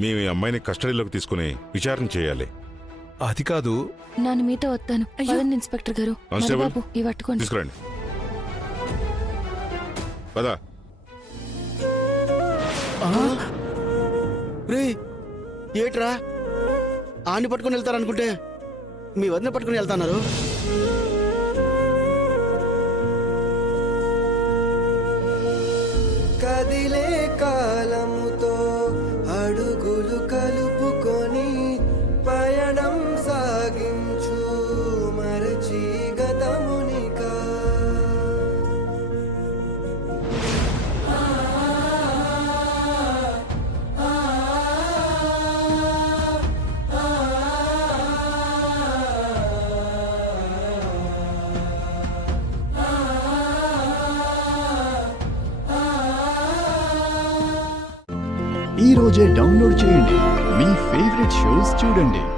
మీ అమ్మాయిని కస్టడీలోకి తీసుకుని విచారణ చేయాలి. అది కాదు. నేను మీతో వస్తాను. పదండి ఇన్స్పెక్టర్ గారు. కానిస్టేబుల్, మధుబాబు, ఇవి పట్టుకోండి. తీసుకురండి. పదా. రే ఏట్రా ఆని పట్టుకుని వెళ్తారనుకుంటే మీ వదిన పట్టుకుని వెళ్తున్నారు. కదిలే కాలముతో అడుగులు కలుపుకొని పయనం సాగించు మరచి గతమునికా. ఈ రోజే డౌన్లోడ్ చేయండి. మీ ఫేవరెట్ షోస్ చూడండి.